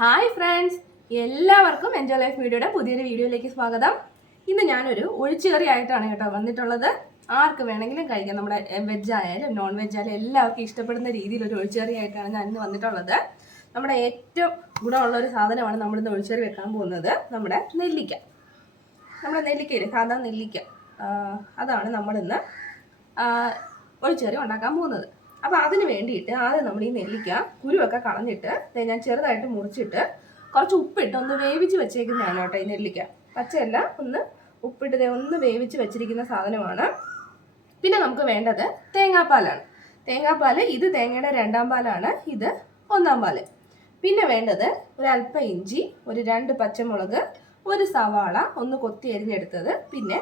Hi friends, എല്ലാവർക്കും enjoy life വീഡിയോയുടെ പുതിയൊരു വീഡിയോയിലേക്ക് സ്വാഗതം. ഇന്ന് ഞാനൊരു ഒഴിച്ചുകറി ആയിട്ടാണ് കേട്ടോ വന്നിട്ടുള്ളത്. ആർക്ക് വേണമെങ്കിലും കഴിക്കാം. നമ്മുടെ വെജ് ആയാലും നോൺ വെജ് ആയാലും എല്ലാവർക്കും ഇഷ്ടപ്പെടുന്ന രീതിയിൽ ഒരു ഒഴിച്ചുകറി ആയിട്ടാണ് ഞാൻ ഇന്ന് വന്നിട്ടുള്ളത്. നമ്മുടെ ഏറ്റവും ഗുണമുള്ള ഒരു സാധനമാണ് നമ്മളിന്ന് ഒഴിച്ചുകറി വെക്കാൻ പോകുന്നത്. നമ്മുടെ നെല്ലിക്ക. നമ്മുടെ നെല്ലിക്കയില്ലേ, സാധാരണ നെല്ലിക്ക, അതാണ് നമ്മളിന്ന് ഒഴിച്ചുകറി ഉണ്ടാക്കാൻ പോകുന്നത്. അപ്പോൾ അതിന് വേണ്ടിയിട്ട് ആദ്യം നമ്മൾ ഈ നെല്ലിക്ക കുരുവൊക്കെ കളഞ്ഞിട്ട് ഞാൻ ചെറുതായിട്ട് മുറിച്ചിട്ട് കുറച്ച് ഉപ്പിട്ട് ഒന്ന് വേവിച്ച് വെച്ചേക്കുന്നതാണ് കേട്ടോ. ഈ നെല്ലിക്ക പച്ചയല്ല, ഒന്ന് ഉപ്പിട്ട് ഒന്ന് വേവിച്ച് വെച്ചിരിക്കുന്ന സാധനമാണ്. പിന്നെ നമുക്ക് വേണ്ടത് തേങ്ങാപ്പാലാണ്. തേങ്ങാപ്പാൽ ഇത് തേങ്ങയുടെ 2ാം പാലാണ്, ഇത് 1ാം പാല്. പിന്നെ വേണ്ടത് ഒരല്പം ഇഞ്ചി, ഒരു 2 പച്ചമുളക്, ഒരു സവാള ഒന്ന് കൊത്തി അരിഞ്ഞെടുത്തത്, പിന്നെ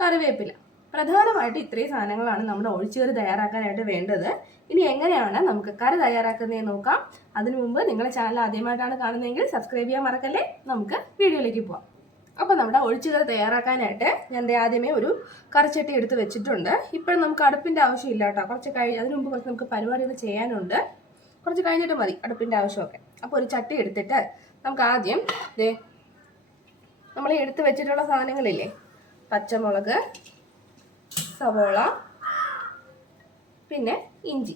കറിവേപ്പില. പ്രധാനമായിട്ട് ഇത്രയും സാധനങ്ങളാണ് നമ്മുടെ ഒഴിച്ചുകറി തയ്യാറാക്കാനായിട്ട് വേണ്ടത്. ഇനി എങ്ങനെയാണ് നമുക്ക് കറി തയ്യാറാക്കുന്നതെന്ന് നോക്കാം. അതിനു മുമ്പ് നിങ്ങളുടെ ചാനൽ ആദ്യമായിട്ടാണ് കാണുന്നതെങ്കിൽ സബ്സ്ക്രൈബ് ചെയ്യാൻ മറക്കല്ലേ. നമുക്ക് വീഡിയോയിലേക്ക് പോവാം. അപ്പോൾ നമ്മുടെ ഒഴിച്ചുകറി തയ്യാറാക്കാനായിട്ട് ഞാൻ ആദ്യമേ ഒരു കറിച്ചട്ടി എടുത്ത് വെച്ചിട്ടുണ്ട്. ഇപ്പോഴും നമുക്ക് അടുപ്പിൻ്റെ ആവശ്യമില്ല കേട്ടോ. അതിനു മുമ്പ് കുറച്ച് നമുക്ക് പരിപാടികൾ ചെയ്യാനുണ്ട്. കുറച്ച് കഴിഞ്ഞിട്ട് മതി അടുപ്പിൻ്റെ ആവശ്യമൊക്കെ. അപ്പോൾ ഒരു ചട്ടി എടുത്തിട്ട് നമുക്ക് ആദ്യം നമ്മൾ എടുത്ത് വെച്ചിട്ടുള്ള സാധനങ്ങളില്ലേ, പച്ചമുളക്, സവോള, പിന്നെ ഇഞ്ചി,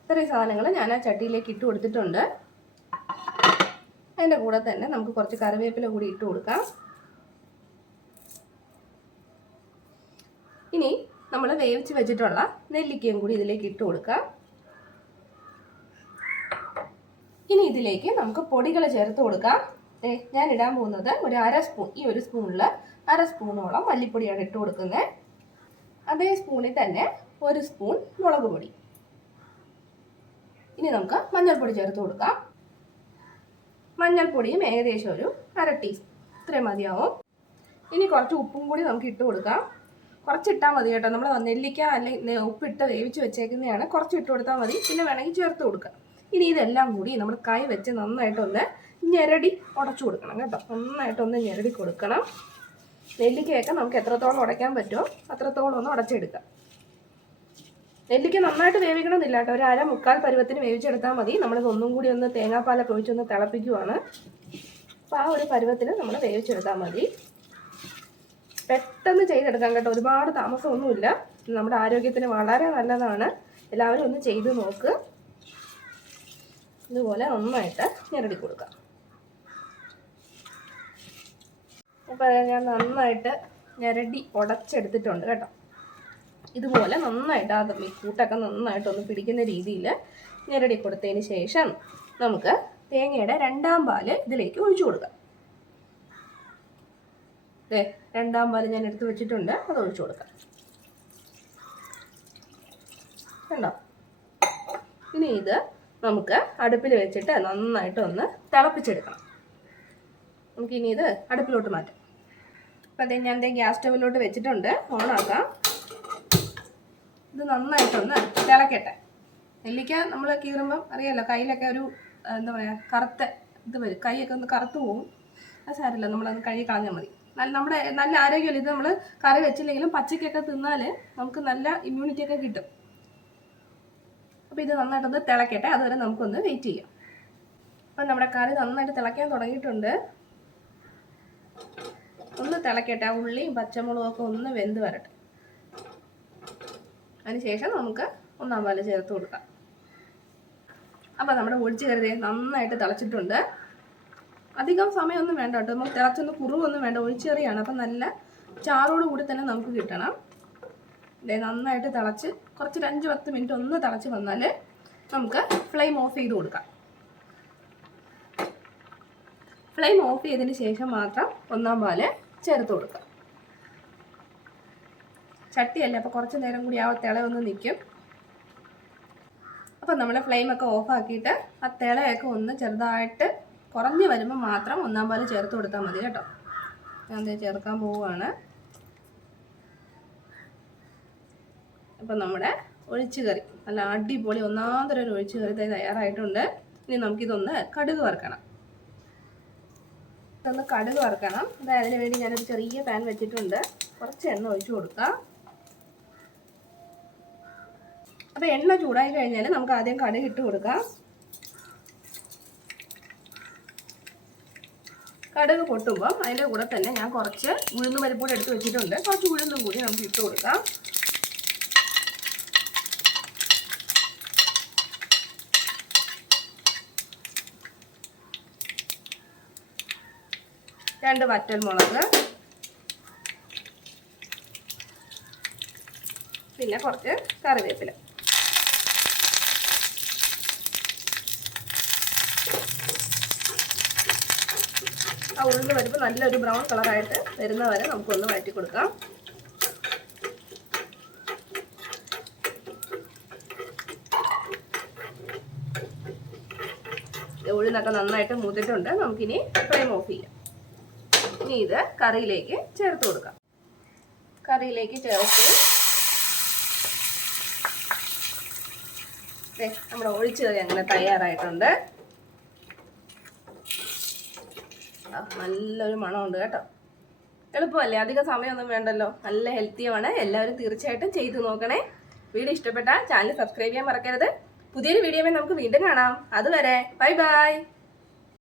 ഇത്രയും സാധനങ്ങൾ ഞാൻ ആ ചട്ടിയിലേക്ക് ഇട്ട് കൊടുത്തിട്ടുണ്ട്. അതിൻ്റെ കൂടെ തന്നെ നമുക്ക് കുറച്ച് കറിവേപ്പില കൂടി ഇട്ട് കൊടുക്കാം. ഇനി നമ്മൾ വേവിച്ച് വെച്ചിട്ടുള്ള നെല്ലിക്കയും കൂടി ഇതിലേക്ക് ഇട്ട് കൊടുക്കാം. ഇനി ഇതിലേക്ക് നമുക്ക് പൊടികൾ ചേർത്ത് കൊടുക്കാം. ഞാൻ ഇടാൻ പോകുന്നത് ഒരു 1/2 സ്പൂൺ, ഈ ഒരു സ്പൂണിൽ 1/2 സ്പൂണോളം മല്ലിപ്പൊടിയാണ് ഇട്ട് കൊടുക്കുന്നത്. അതേ സ്പൂണിൽ തന്നെ 1 സ്പൂൺ മുളക് പൊടി. ഇനി നമുക്ക് മഞ്ഞൾപ്പൊടി ചേർത്ത് കൊടുക്കാം. മഞ്ഞൾപ്പൊടിയും ഏകദേശം ഒരു 1/2 ടീസ്പൂൺ, ഇത്രയും മതിയാവും. ഇനി കുറച്ച് ഉപ്പും കൂടി നമുക്ക് ഇട്ട് കൊടുക്കാം. കുറച്ചിട്ടാൽ മതി കേട്ടോ. നമ്മൾ നെല്ലിക്ക അല്ലെങ്കിൽ ഉപ്പിട്ട് വേവിച്ച് വെച്ചേക്കുന്നതാണ്, കുറച്ച് ഇട്ട് കൊടുത്താൽ മതി. പിന്നെ വേണമെങ്കിൽ ചേർത്ത് കൊടുക്കാം. ഇനി ഇതെല്ലാം കൂടി നമ്മൾ കൈ വെച്ച് നന്നായിട്ടൊന്ന് ഞെരടി ഉടച്ചു കൊടുക്കണം കേട്ടോ. നന്നായിട്ടൊന്ന് ഞെരടി കൊടുക്കണം. നെല്ലിക്കയൊക്കെ നമുക്ക് എത്രത്തോളം ഉടയ്ക്കാൻ പറ്റുമോ അത്രത്തോളം ഒന്ന് ഉടച്ചെടുക്കാം. നെല്ലിക്ക നന്നായിട്ട് വേവിക്കണമെന്നില്ല കേട്ടോ. ഒരു 1/4 പരുവത്തിന് വേവിച്ചെടുത്താൽ മതി. നമ്മളിത് ഒന്നും കൂടി ഒന്ന് തേങ്ങാപ്പാലൊക്കെ ഒഴിച്ചൊന്ന് തിളപ്പിക്കുവാണ്. അപ്പോൾ ആ ഒരു പരുവത്തിന് നമ്മൾ വേവിച്ചെടുത്താൽ മതി. പെട്ടെന്ന് ചെയ്തെടുക്കാം കേട്ടോ. ഒരുപാട് താമസമൊന്നുമില്ല. നമ്മുടെ ആരോഗ്യത്തിന് വളരെ നല്ലതാണ്. എല്ലാവരും ഒന്ന് ചെയ്ത് നോക്ക്. ഇതുപോലെ നന്നായിട്ട് ഞെരടി കൊടുക്കാം. അപ്പോൾ ഞാൻ നന്നായിട്ട് ഞെരടി ഉടച്ചെടുത്തിട്ടുണ്ട് കേട്ടോ. ഇതുപോലെ നന്നായിട്ട് ഈ കൂട്ടൊക്കെ നന്നായിട്ടൊന്ന് പിടിക്കുന്ന രീതിയിൽ ഞെരടി കൊടുത്തതിന് ശേഷം നമുക്ക് തേങ്ങയുടെ 2ാം പാല് ഇതിലേക്ക് ഒഴിച്ചു കൊടുക്കാം. 2ാം പാല് ഞാൻ എടുത്ത് വെച്ചിട്ടുണ്ട്, അത് ഒഴിച്ചു കൊടുക്കാം. കണ്ടോ? ഇനി ഇത് നമുക്ക് അടുപ്പിൽ വെച്ചിട്ട് നന്നായിട്ടൊന്ന് തിളപ്പിച്ചെടുക്കണം. നമുക്കിനി ഇത് അടുപ്പിലോട്ട് മാറ്റാം. അപ്പോൾ ഞാൻ ഗ്യാസ് സ്റ്റവിലോട്ട് വെച്ചിട്ടുണ്ട്. ഓണാക്കാം. ഇത് നന്നായിട്ടൊന്ന് തിളക്കട്ടെ. നെല്ലിക്ക നമ്മൾ കീറുമ്പം അറിയാമല്ലോ, കയ്യിലൊക്കെ ഒരു എന്താ പറയുക, കറുത്ത ഇത് വരും. കൈയൊക്കെ ഒന്ന് കറുത്ത് പോകും. അത് സാരമില്ല, നമ്മളത് കഴുകി കളഞ്ഞാൽ മതി. നമ്മുടെ നല്ല ആരോഗ്യമല്ല. ഇത് നമ്മൾ കറി വെച്ചില്ലെങ്കിലും പച്ചക്കൊക്കെ തിന്നാൽ നമുക്ക് നല്ല ഇമ്മ്യൂണിറ്റി ഒക്കെ കിട്ടും. അപ്പോൾ ഇത് നന്നായിട്ടൊന്ന് തിളക്കട്ടെ. അതുവരെ നമുക്കൊന്ന് വെയിറ്റ് ചെയ്യാം. അപ്പം നമ്മുടെ കറി നന്നായിട്ട് തിളയ്ക്കാൻ തുടങ്ങിയിട്ടുണ്ട്. ഒന്ന് തിളക്കട്ടെ. ആ ഉള്ളിയും പച്ചമുളകും ഒക്കെ ഒന്ന് വെന്ത് വരട്ടെ. അതിനുശേഷം നമുക്ക് 1ാം പാല് ചേർത്ത് കൊടുക്കാം. അപ്പോൾ നമ്മുടെ ഒഴിച്ചുകറി നന്നായിട്ട് തിളച്ചിട്ടുണ്ട്. അധികം സമയമൊന്നും വേണ്ട കേട്ടോ. നമുക്ക് തിളച്ചൊന്ന് കുറുവൊന്നും വേണ്ട. ഒഴിച്ചുകറിയാണ്, അപ്പം നല്ല ചാറോട് കൂടി തന്നെ നമുക്ക് കിട്ടണം. നന്നായിട്ട് തിളച്ച് കുറച്ച് 5-10 മിനിറ്റ് ഒന്ന് തിളച്ച് വന്നാൽ നമുക്ക് ഫ്ലെയിം ഓഫ് ചെയ്ത് കൊടുക്കാം. ഫ്ലെയിം ഓഫ് ചെയ്തതിന് ശേഷം മാത്രം 1ാം പാല് ചേർത്ത് കൊടുക്കാം. ചട്ടിയല്ലേ, അപ്പോൾ കുറച്ച് നേരം കൂടി ആ തിളയൊന്ന് നിൽക്കും. അപ്പം നമ്മൾ ഫ്ലെയിമൊക്കെ ഓഫാക്കിയിട്ട് ആ തിളയൊക്കെ ഒന്ന് ചെറുതായിട്ട് കുറഞ്ഞ് വരുമ്പോൾ മാത്രം 1ാം പാല് ചേർത്ത് കൊടുത്താൽ മതി കേട്ടോ. ഞാൻ ചേർക്കാൻ പോവുകയാണ്. അപ്പം നമ്മുടെ ഒഴിച്ചുകറി നല്ല അടിപൊളി 1ാം തരം ഒരു ഒഴിച്ചുകറി തയ്യാറായിട്ടുണ്ട്. ഇനി നമുക്കിതൊന്ന് കടുക് വറുക്കണം. ഇതൊന്ന് കടുക് വറുക്കണം. അതിന് വേണ്ടി ഞാനൊരു ചെറിയ പാൻ വെച്ചിട്ടുണ്ട്. കുറച്ച് എണ്ണ ഒഴിച്ചു കൊടുക്കാം. അപ്പോൾ എണ്ണ ചൂടായി കഴിഞ്ഞാൽ നമുക്ക് ആദ്യം കടുക് ഇട്ട് കൊടുക്കാം. കടുക് പൊട്ടുമ്പോൾ അതിൻ്റെ കൂടെ തന്നെ ഞാൻ കുറച്ച് ഉഴുന്ന് പരിപ്പ് കൂടെ എടുത്ത് വെച്ചിട്ടുണ്ട്. കുറച്ച് ഉഴുന്നും കൂടി നമുക്ക് ഇട്ട് കൊടുക്കാം. രണ്ട് വറ്റൽമുളക്, പിന്നെ കുറച്ച് കറിവേപ്പില. ആ ഉഴുന്ന് പരിപ്പ് നല്ലൊരു ബ്രൗൺ കളറായിട്ട് വരുന്ന വരെ നമുക്കൊന്ന് വഴറ്റി കൊടുക്കാം. ഉഴുന്നൊക്കെ നന്നായിട്ട് മൂത്തിട്ടുണ്ട്. നമുക്കിനി ഫ്ലെയിം ഓഫ് ചെയ്യാം. ഇനി ഇത് കറിയിലേക്ക് ചേർത്ത് കൊടുക്കാം. കറിയിലേക്ക് ചേർത്ത് നമ്മുടെ ഒഴിച്ചുകറി അങ്ങനെ തയ്യാറായിട്ടുണ്ട്. നല്ലൊരു മണമുണ്ട് കേട്ടോ. എളുപ്പമല്ലേ, അധികം സമയമൊന്നും വേണ്ടല്ലോ. നല്ല ഹെൽത്തിയുമാണ്. എല്ലാവരും തീർച്ചയായിട്ടും ചെയ്ത് നോക്കണേ. വീഡിയോ ഇഷ്ടപ്പെട്ടാൽ ചാനൽ സബ്സ്ക്രൈബ് ചെയ്യാൻ മറക്കരുത്. പുതിയൊരു വീഡിയോയിൽ നമുക്ക് വീണ്ടും കാണാം. അതുവരെ ബൈ ബൈ.